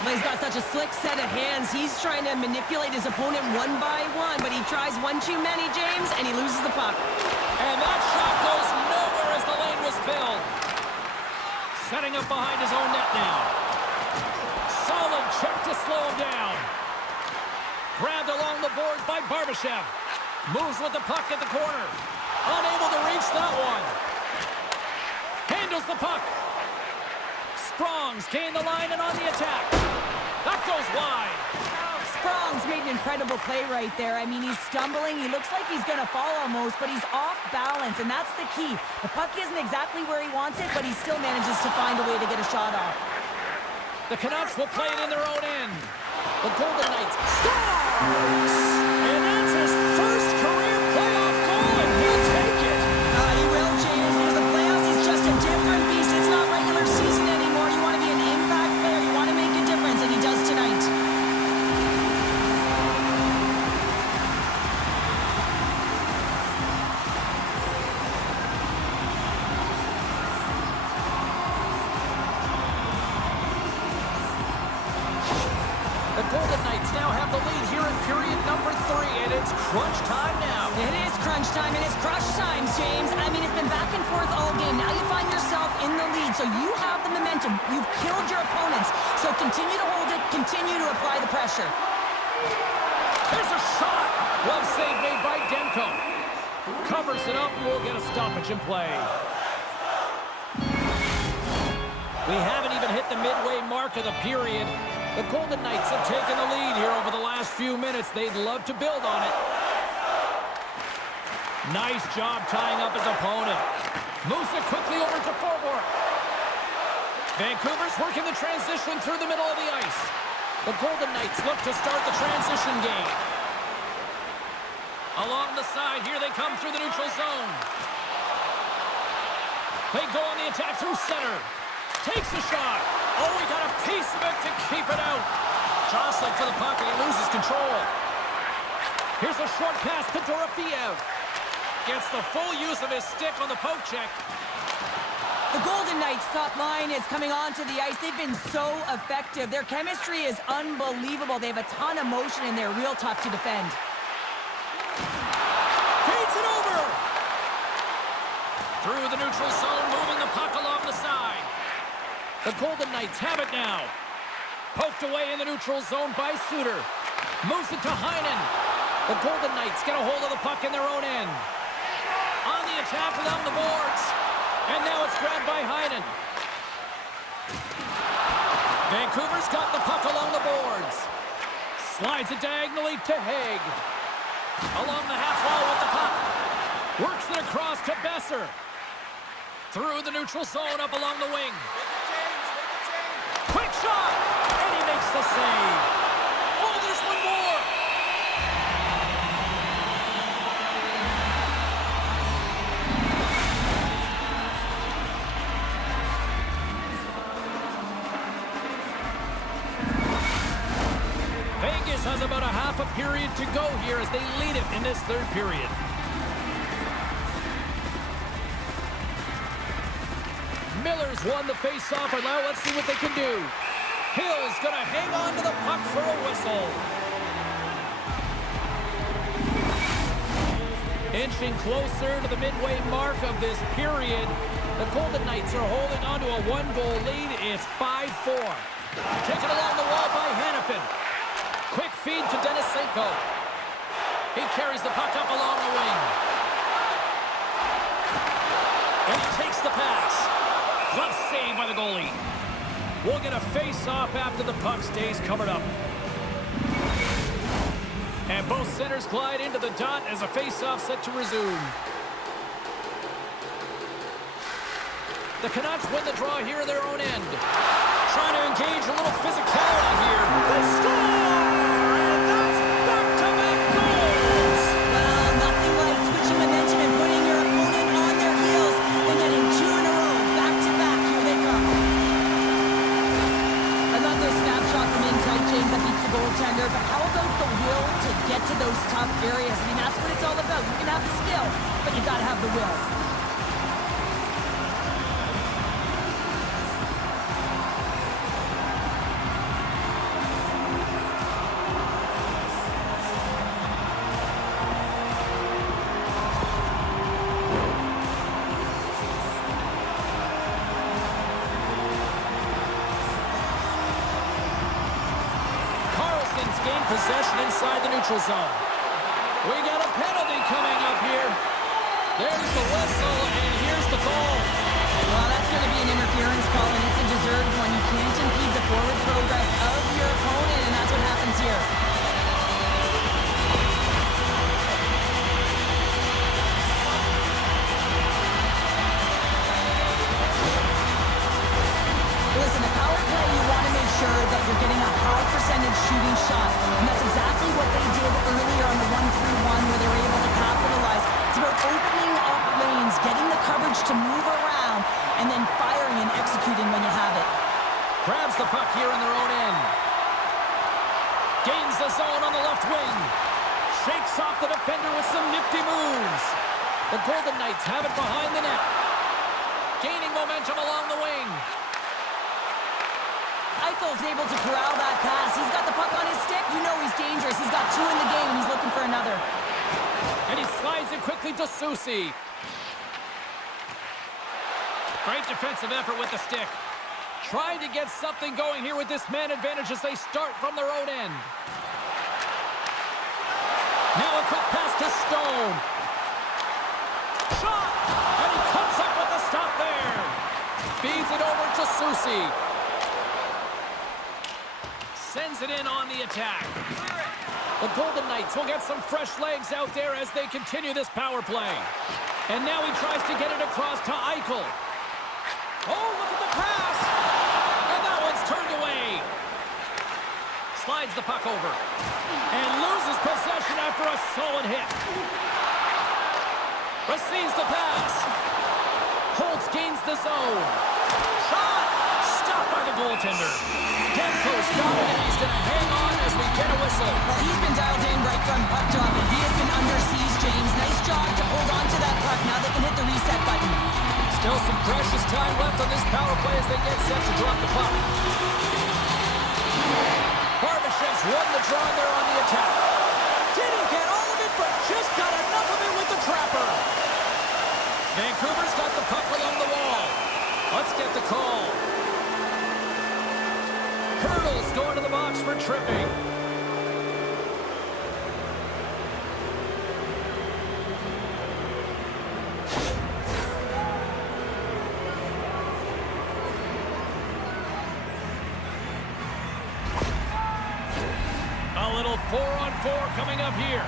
Well, he's got such a slick set of hands. He's trying to manipulate his opponent one by one, but he tries one too many, James, and he loses the puck. And that shot goes nowhere as the lane was filled. Setting up behind his own net now. Solid check to slow him down. Grabbed along the boards by Barbashev. Moves with the puck at the corner. Unable to reach that one. Handles the puck. Sprongs gain the line and on the attack. That goes wide. Sprongs made an incredible play right there. I mean, he's stumbling. He looks like he's going to fall almost, but he's off balance, and that's the key. The puck isn't exactly where he wants it, but he still manages to find a way to get a shot off. The Canucks will play it in their own end. The Golden Knights scores! And that's his first career playoff goal, and he'll take it. He will, James. Because the playoffs is just a different beast. It's not regular season anymore. You want to be an impact player. You want to make a difference, and he does tonight. The Golden Knights now have the lead here in period number three, and it's crunch time now. It is crunch time, and it's crush time, James. I mean, it's been back and forth all game. Now you find yourself in the lead, so you have the momentum. You've killed your opponents, so continue to hold it, continue to apply the pressure. There's a shot. Glove save made by Demko. Covers it up, and we'll get a stoppage in play. We haven't even hit the midway mark of the period. The Golden Knights have taken the lead here over the last few minutes. They'd love to build on it. Nice job tying up his opponent. Moves it quickly over to forward. Vancouver's working the transition through the middle of the ice. The Golden Knights look to start the transition game. Along the side, here they come through the neutral zone. They go on the attack through center. Takes a shot. Oh, he got a piece of it to keep it out. Jostling for the puck, and he loses control. Here's a short pass to Dorofeev. Gets the full use of his stick on the poke check. The Golden Knights' top line is coming onto the ice. They've been so effective. Their chemistry is unbelievable. They have a ton of motion, and they're real tough to defend. Feeds it over. Through the neutral zone, moving the puck along the side. The Golden Knights have it now. Poked away in the neutral zone by Suter. Moves it to Heinen. The Golden Knights get a hold of the puck in their own end. On the attack along the boards. And now it's grabbed by Heinen. Vancouver's got the puck along the boards. Slides it diagonally to Haig. Along the half wall with the puck. Works it across to Besser. Through the neutral zone up along the wing. Quick shot! And he makes the save. Oh, there's one more! Vegas has about a half a period to go here as they lead it in this third period. Miller's won the face-off, and now let's see what they can do. Hill's going to hang on to the puck for a whistle. Inching closer to the midway mark of this period. The Golden Knights are holding on to a one-goal lead. It's 5-4. Taken along the wall by Hanifin. Quick feed to Denisenko. He carries the puck up along the wing. And he takes the pass. Glove save by the goalie. We'll get a face-off after the puck stays covered up. And both centers glide into the dot as a face-off set to resume. The Canucks win the draw here in their own end. Trying to engage a little physicality here. They score! And that's back-to-back goals! Well, nothing like switching momentum and putting your opponent on their heels and getting two in a row. Back-to-back, here they come. I love this snapshot from inside, James, that beats the goaltender, but how about the will to get to those tough areas? I mean, that's what it's all about. You can have the skill, but you got to have the will. Gain possession inside the neutral zone. We got a penalty coming up here. There's the whistle, and here's the call. Well, that's going to be an interference call, and it's a deserved one. You can't impede the forward progress of your opponent, and that's what happens here. Listen, a power play, you want to make sure that you're getting a high percentage shooting shot, and that's exactly what they did earlier on the 1-3-1 where they were able to capitalize. It's about opening up lanes, getting the coverage to move around, and then firing and executing when you have it. Grabs the puck here in their own end. Gains the zone on the left wing. Shakes off the defender with some nifty moves. The Golden Knights have it behind the net. Gaining momentum along the wing. Eichel's able to corral that pass. He's got the puck on his stick. You know he's dangerous. He's got 2 in the game, and he's looking for another. And he slides it quickly to Soucy. Great defensive effort with the stick. Trying to get something going here with this man advantage as they start from their own end. Now a quick pass to Stone. Shot! And he comes up with the stop there. Feeds it over to Soucy. Sends it in on the attack. The Golden Knights will get some fresh legs out there as they continue this power play. And now he tries to get it across to Eichel. Oh, look at the pass! And that one's turned away. Slides the puck over. And loses possession after a solid hit. Receives the pass. Holtz gains the zone. Shot! Stopped by the goaltender. Demko's got it, and he's going to hang on as we get a whistle. Well, he's been dialed in right from puck drop, and he has been under siege, James. Nice job to hold on to that puck. Now they can hit the reset button. Still some precious time left on this power play as they get set to drop the puck. Barbashev's won the draw there on the attack. Didn't get all of it, but just got enough of it with the trapper. Vancouver's got the puck along the wall. Let's get the call. Hurdles going to the box for tripping. A little 4-on-4 coming up here.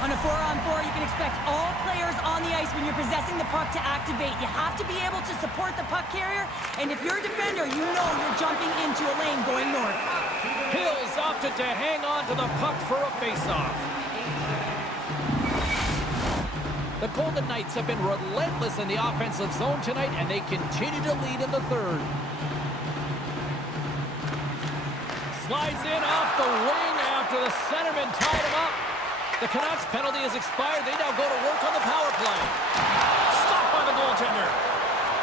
On a 4-on-4, you can expect all players on the ice when you're possessing the puck to activate. You have to be able to support the puck carrier, and if you're a defender, you know you're jumping into a lane going north. Hills opted to hang on to the puck for a face-off. The Golden Knights have been relentless in the offensive zone tonight, and they continue to lead in the third. Slides in off the wing after the centerman tied him up. The Canucks penalty has expired. They now go to work on the power play. Stopped by the goaltender.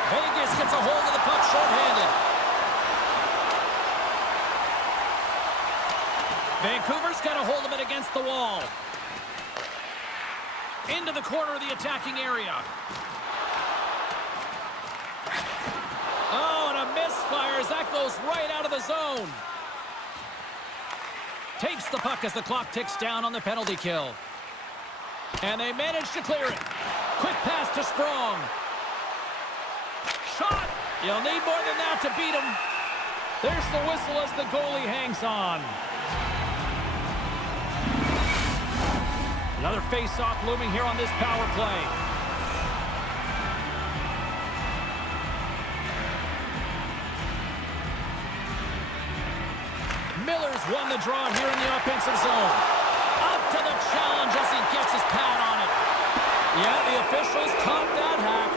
Vegas gets a hold of the puck short-handed. Vancouver's got a hold of it against the wall. Into the corner of the attacking area. Oh, and a misfire as that goes right out of the zone. Takes the puck as the clock ticks down on the penalty kill. And they manage to clear it. Quick pass to Sprong. Shot! You'll need more than that to beat him. There's the whistle as the goalie hangs on. Another face-off looming here on this power play. Miller's won the draw here in the offensive zone. Up to the challenge as he gets his pad on it. Yeah, the officials caught that hack.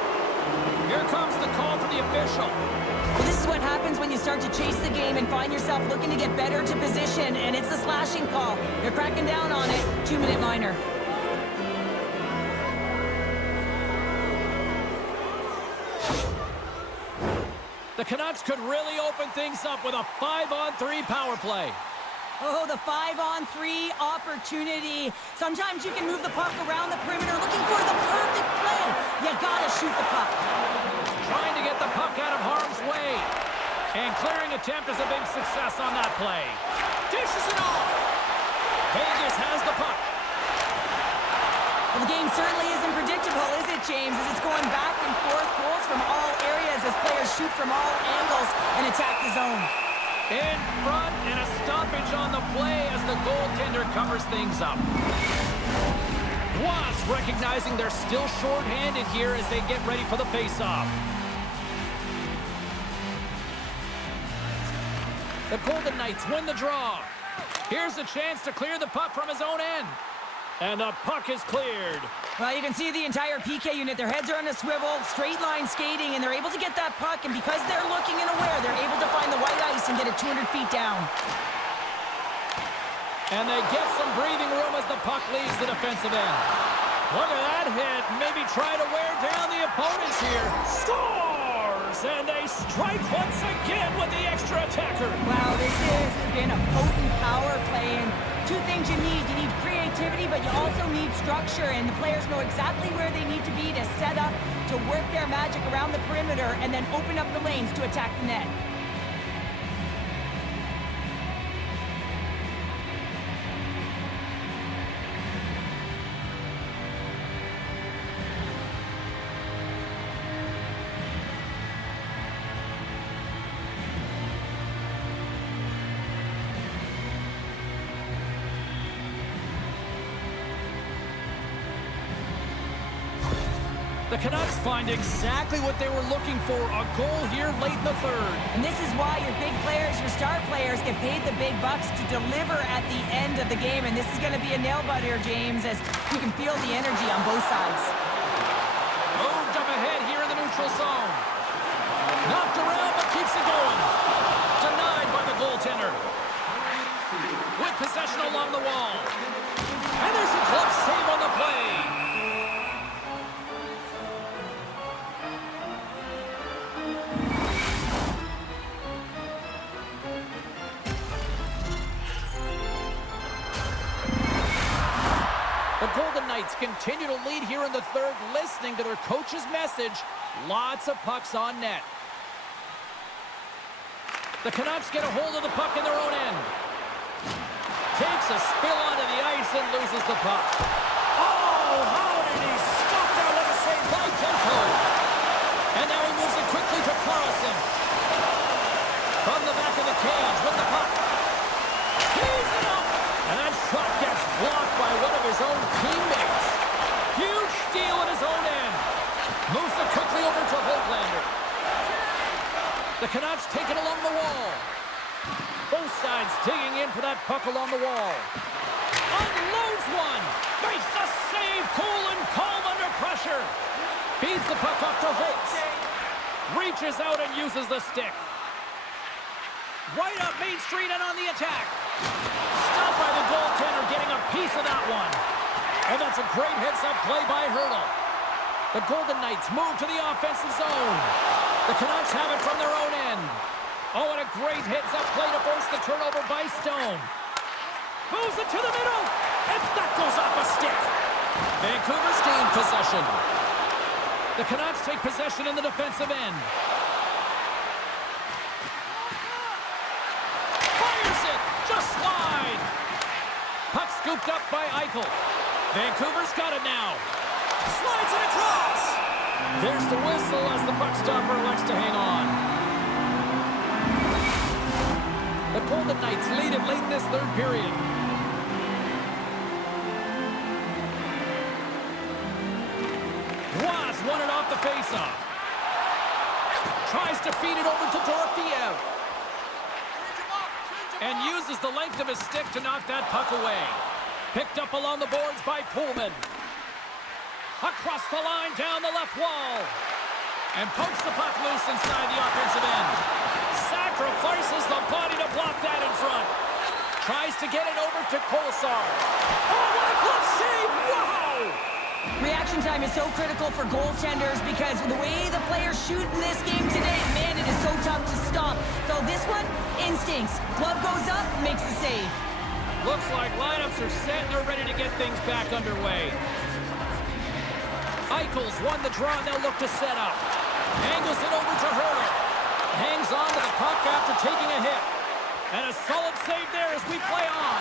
Here comes the call from the official. Well, this is what happens when you start to chase the game and find yourself looking to get better to position, and it's the slashing call. They're cracking down on it. 2-minute minor. The Canucks could really open things up with a 5-on-3 power play. Oh, the 5-on-3 opportunity. Sometimes you can move the puck around the perimeter looking for the perfect play. You gotta shoot the puck. Trying to get the puck out of harm's way. And clearing attempt is a big success on that play. Dishes it off. Vegas has the puck. Well, the game certainly isn't predictable, is it, James? As it's going back and forth, goals from all areas as players shoot from all angles and attack the zone. In front and a stoppage on the play as the goaltender covers things up. Wasp recognizing they're still short-handed here as they get ready for the face-off. The Golden Knights win the draw. Here's a chance to clear the puck from his own end. And the puck is cleared. Well, you can see the entire PK unit. Their heads are on a swivel, straight line skating, and they're able to get that puck. And because they're looking and aware, they're able to find the white ice and get it 200 feet down. And they get some breathing room as the puck leaves the defensive end. Look at that hit. Maybe try to wear down the opponents here. Scores! scores, and they strike once again with the extra attacker. Wow, this has been a potent power play, and two things you need. You need creativity, but you also need structure, and the players know exactly where they need to be to set up, to work their magic around the perimeter, and then open up the lanes to attack the net. The Canucks find exactly what they were looking for, a goal here late in the third. And this is why your big players, your star players, get paid the big bucks to deliver at the end of the game. And this is going to be a nail-biter, James, as you can feel the energy on both sides. Moved up ahead here in the neutral zone. Knocked around, but keeps it going. Denied by the goaltender. With possession along the wall. And there's a glove save on the play. The Golden Knights continue to lead here in the third, listening to their coach's message. Lots of pucks on net. The Canucks get a hold of the puck in their own end. Takes a spill onto the ice and loses the puck. Oh, how did he stop that with a save by Tempo? And now he moves it quickly to Carlson. From the back of the cage with the puck. He's it up. And that shot gets blocked by one of his own teammates. Huge steal in his own end. Moves it quickly over to Holtlander. The Canucks take it along the wall. Both sides digging in for that puck along the wall. Unloads one. Makes the save. Cool and calm under pressure. Feeds the puck up to Holtz. Reaches out and uses the stick. Right up Main Street and on the attack. Stopped by the goaltender, getting a piece of that one. And that's a great heads-up play by Hurdle. The Golden Knights move to the offensive zone. The Canucks have it from their own end. Oh, and a great heads-up play to force the turnover by Stone. Moves it to the middle, and that goes off a stick. Vancouver's gained possession. The Canucks take possession in the defensive end. Fires it, just wide. Puck scooped up by Eichel. Vancouver's got it now. Slides it across. There's the whistle as the puck stopper elects to hang on. The Golden Knights lead it late in this third period. Ross won it off the faceoff. Tries to feed it over to Dorofiev. And uses the length of his stick to knock that puck away. Picked up along the boards by Pullman. Across the line, down the left wall. And pokes the puck loose inside the offensive end. Sacrifices the body to block that in front. Tries to get it over to Kolesar. Oh, what a glove save! Wow! Reaction time is so critical for goaltenders because the way the players shoot in this game today, man, it is so tough to stop. So this one, instincts. Glove goes up, makes the save. Looks like lineups are set and they're ready to get things back underway. Eichel's won the draw and they'll look to set up. Angles it over to Hurdle. Hangs on to the puck after taking a hit. And a solid save there as we play on.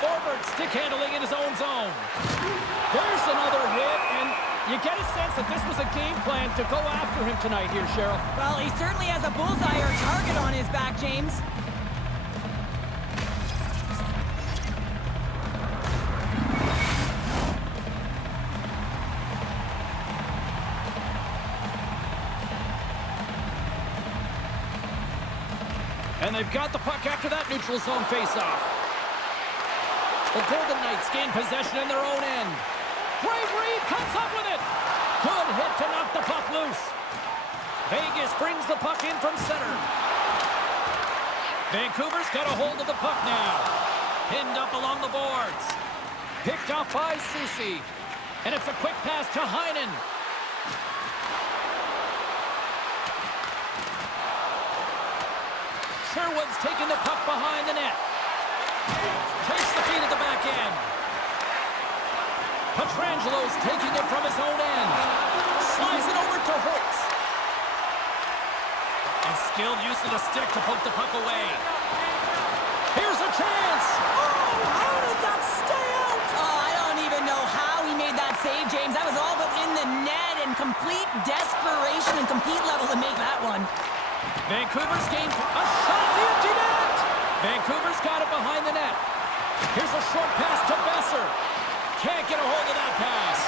Forward stick handling in his own zone. There's another hit, and you get a sense that this was a game plan to go after him tonight here, Cheryl. Well, he certainly has a bullseye or target on his back, James. And they've got the puck after that neutral zone faceoff. The Golden Knights gain possession in their own end. Great read, comes up with it. Good hit to knock the puck loose. Vegas brings the puck in from center. Vancouver's got a hold of the puck now. Pinned up along the boards. Picked off by Soucy. And it's a quick pass to Heinen. Sherwood's taking the puck behind the net. Takes the feed at the back end. Petrangelo's taking it from his own end. Slides it over to Holtz. And skilled use of the stick to poke the puck away. Here's a chance. Oh, how did that stay out? Oh, I don't even know how he made that save, James. That was all but in the net and complete desperation and compete level to make that one. Vancouver's gained a shot at the empty net. Vancouver's got it behind the net. Here's a short pass to Besser. Can't get a hold of that pass.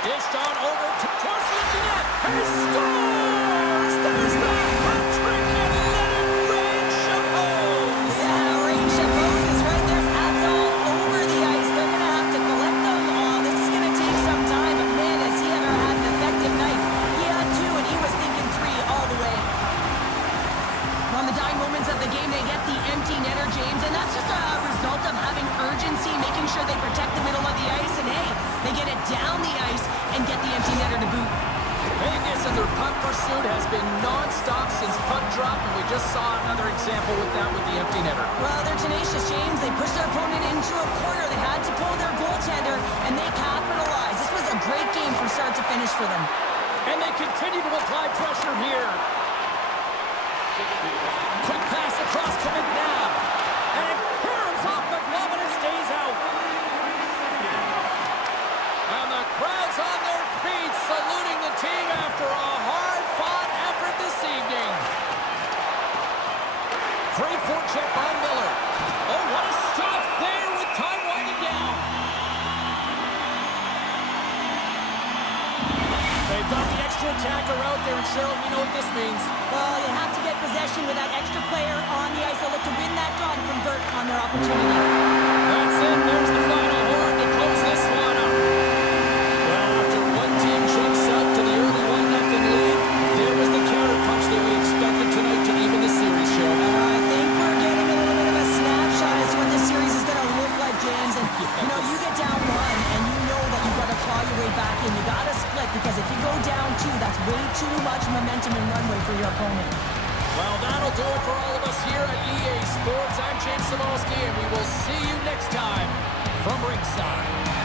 Dished on over towards the empty net. And he scores! There's the hat trick and let it rain Chapeaus. Yeah, Rain Chapeaus is right there. Hats all over the ice. They're going to have to collect them. Oh, this is going to take some time. But man, has he ever had an effective night. He had 2, and he was thinking 3 all the way. On the dying moments of the game, they get the empty netter, James, and that's just a result of having urgency, making sure they protect the middle of the ice, and hey, they get it down the ice and get the empty netter to boot. Vegas and their puck pursuit has been non-stop since puck drop, and we just saw another example with that with the empty netter. Well, they're tenacious, James. They pushed their opponent into a corner. They had to pull their goaltender, and they capitalized. This was a great game from start to finish for them. And they continue to apply pressure here. Quick pass across to McNabb. And it caroms off the glove and it stays out. And the crowd's on their feet saluting the team after a hard-fought effort this evening. Great forecheck by Miller. Oh, what a stop there with time winding down. They've got the extra attacker out there, and Cheryl, we know what this means. Well, you have to get possession with that extra player on the ice. They'll look to win that draw and convert on their opportunity. That's it. There's the final horn to close this one up. Well, after one team jumps out to the early 1-0 lead, there was the counterpunch that we expected tonight to even the series, Cheryl. I think we're getting a little bit of a snapshot as to what this series is going to look like, James. And, you know, you get down 1, and you know that you've got to claw your way back in. You got to split, because if you go down 2, that's way too much momentum and runway for your opponent. Well, that'll do it for all of us here at EA Sports. I'm James Cybulski, and we will see you next time from ringside.